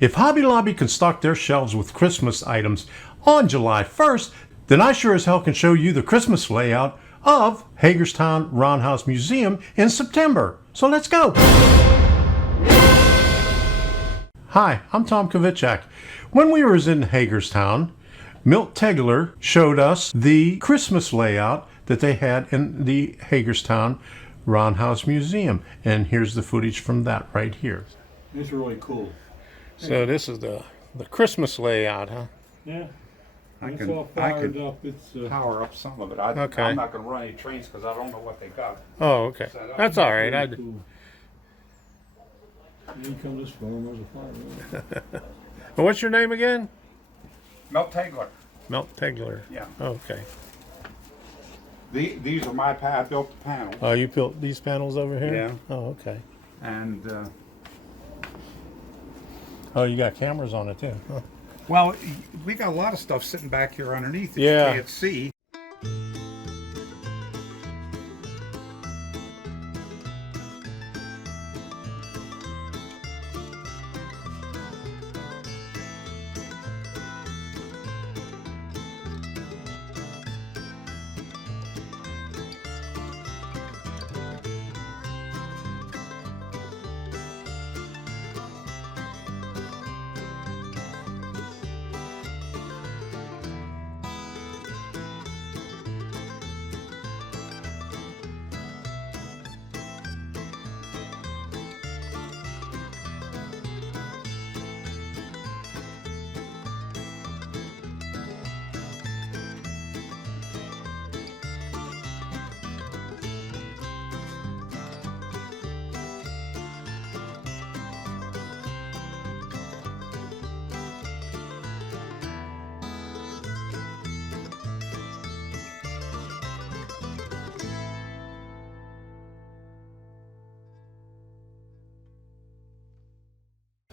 If Hobby Lobby can stock their shelves with Christmas items on July 1st, then I sure as hell can show you the Christmas layout of Hagerstown Roundhouse Museum in September. So let's go. Hi, I'm Tom Kovichak. When we were in Hagerstown, Milt Tegeler showed us the Christmas layout that they had in the Hagerstown Roundhouse Museum. And here's the footage from that right here. It's really cool. So this is the Christmas layout, huh? Yeah. I It's can- all I fired can- up. It's Power up some of it. Okay. I'm not going to run any trains because I don't know what they got. Oh, okay. That's all right. really cool. You come this far, there's a fire. Well, what's your name again? Milt Tegeler. Milt Tegeler. Yeah. Okay. These are my I built the panel. Oh, you built these panels over here? Yeah. Oh, okay. And Oh, you got cameras on it too. Huh. well, we got a lot of stuff sitting back here underneath that Yeah. you can't see.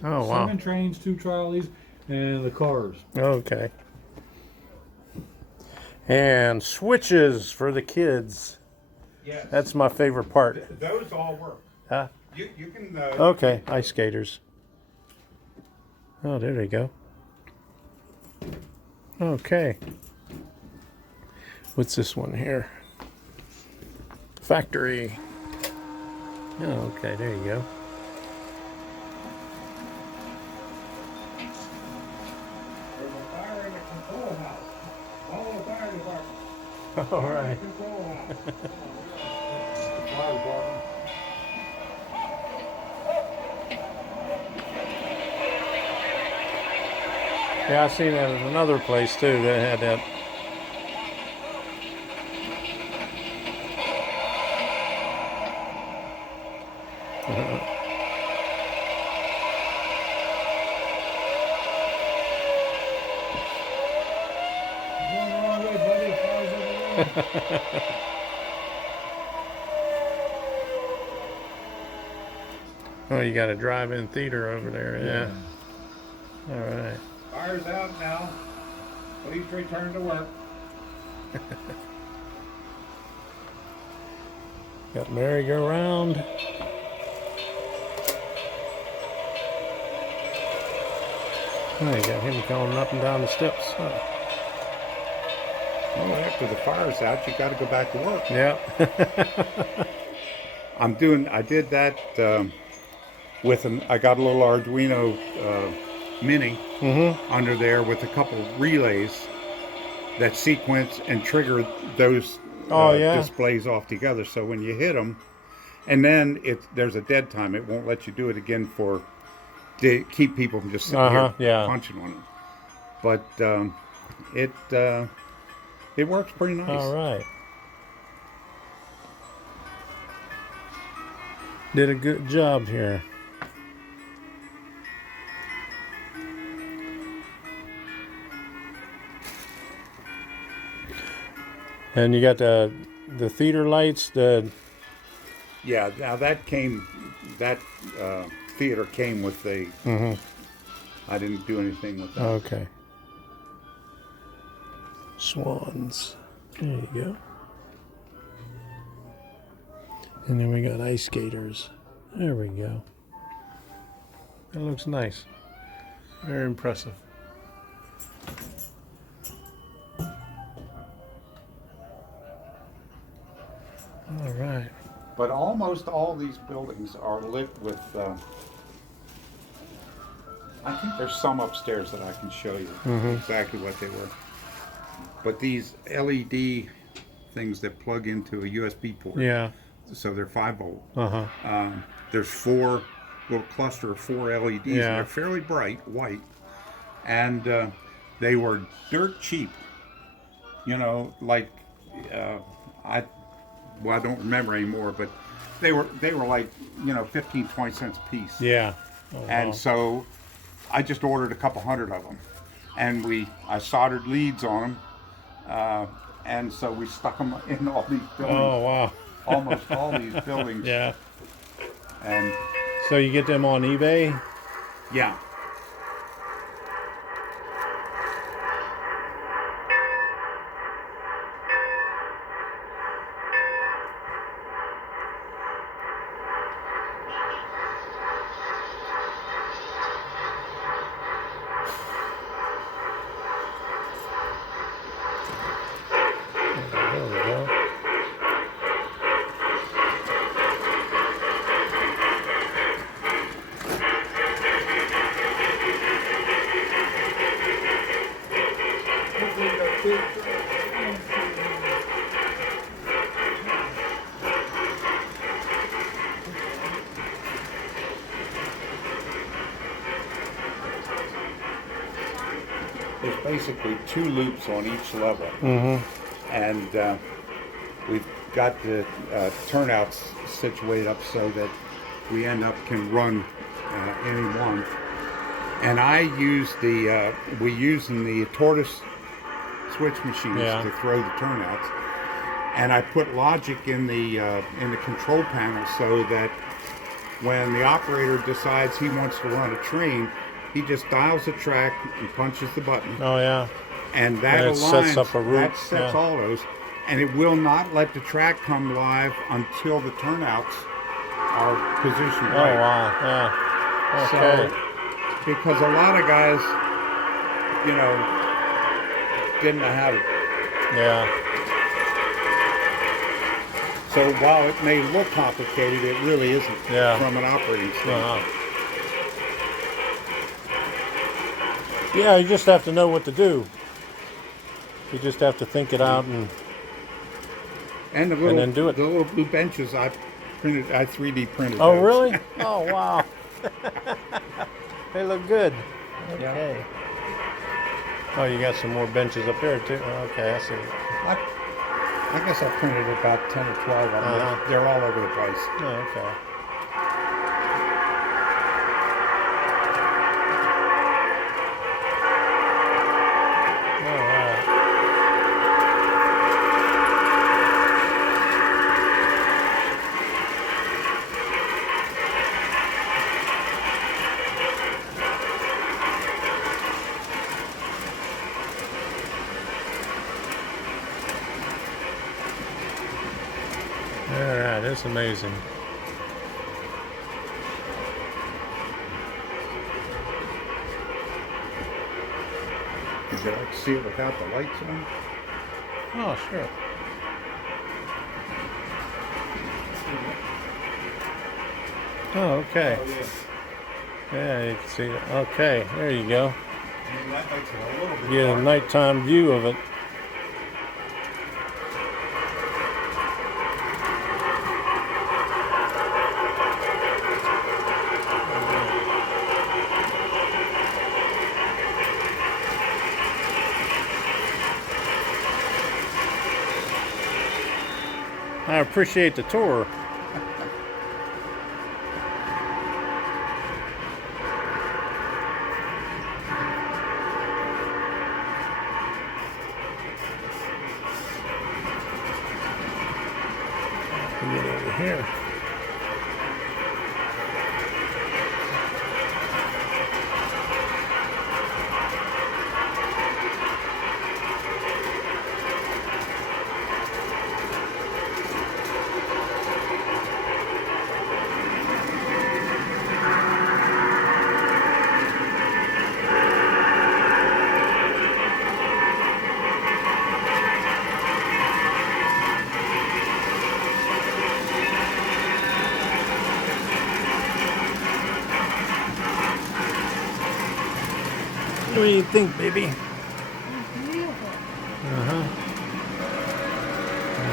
Oh, wow. 7 trains, 2 trolleys, and the cars. Okay. And switches for the kids. Yes. That's my favorite part. Those all work. Huh? You can. Okay, ice skaters. Oh, there they go. Okay. What's this one here? Factory. Oh, okay, there you go. There's a fire in the control house. All the fire department. All right. Control house. Fire department. Yeah, I seen that at another place too that had that. Going the wrong way, buddy. Fire's over there. Oh, you got a drive-in theater over there. Yeah. All right. Fire's out now. Please return to work. Got merry-go-round. Oh, you got him going up and down the steps. Huh. Well, after the fire's out, you got to go back to work. Yeah. I did that with I got a little Arduino Mini under there with a couple relays that sequence and trigger those Oh, yeah. displays off together. So when you hit them, and then there's a dead time. It won't let you do it again to keep people from just sitting here yeah. punching on it. But it works pretty nice. All right. Did a good job here. And you got the theater lights, Yeah, now that theater came with the. I didn't do anything with that. okay. Swans. There you go. And then we got ice skaters. There we go. That looks nice. Very impressive. All right. But almost all these buildings are lit with, I think there's some upstairs that I can show you exactly what they were. But these LED things that plug into a USB port. Yeah. So they're 5 volt. Uh-huh. There's four little cluster of 4 LEDs. Yeah. And they're fairly bright, white. And they were dirt cheap. You know, like, I don't remember anymore, but they were like, 15, 20 cents a piece. Yeah. Oh, And wow. so I just ordered a couple hundred of them, and I soldered leads on them, and so we stuck them in all these buildings, Oh, wow. almost all these buildings. Yeah. And So you get them on eBay? yeah, There we go. there's basically 2 loops on each level, and we've got the turnouts situated up so that we can run any one. And I use we use in the tortoise switch machines Yeah. to throw the turnouts, and I put logic in the control panel so that when the operator decides he wants to run a train, he just dials the track and punches the button, Oh, yeah. and that And it aligns, sets up a route, that sets yeah. all those, and it will not let the track come live until the turnouts are positioned Oh, right. wow. Yeah. Okay. So, because a lot of guys, didn't know how to. Yeah. So while it may look complicated, it really isn't Yeah. from an operating standpoint. Uh-huh. Yeah, you just have to know what to do. You just have to think it out and And the little, then do it. the little blue benches I 3D printed. Oh, those. really? Oh, wow. They look good. Yeah. Okay. Oh, you got some more benches up there, too. Okay, I see. I guess I printed about 10 or 12 of them. Uh-huh. They're all over the place. Oh, okay. All right. All right, that's amazing. Would you like to see it without the lights on? Oh, sure. Oh, okay. Yeah, you can see it. Okay, there you go. I mean, that makes it a little bit Get a dark. nighttime view of it. I appreciate the tour. Get over here. What do you think, baby? Beautiful.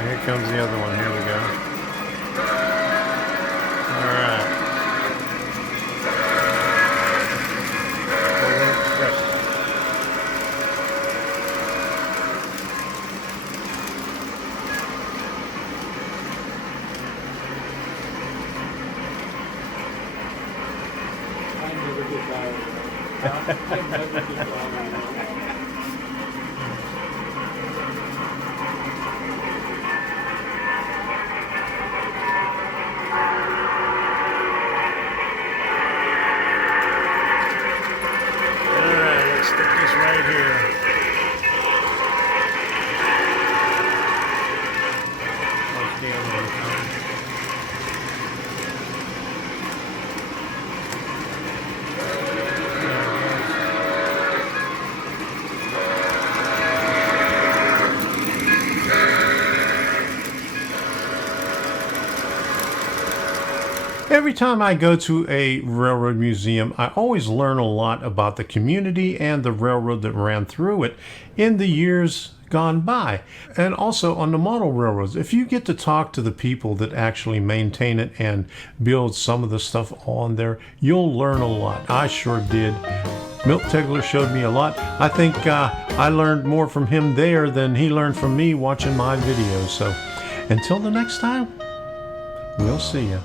Here comes the other one. Here we go. All right. I never get tired. I never get tired. All right, let's stick this right here. Let's see how many times. Every time I go to a railroad museum, I always learn a lot about the community and the railroad that ran through it in the years gone by. And also on the model railroads, if you get to talk to the people that actually maintain it and build some of the stuff on there, you'll learn a lot. I sure did. Milt Tegeler showed me a lot. I think I learned more from him there than he learned from me watching my videos. So until the next time, we'll see you.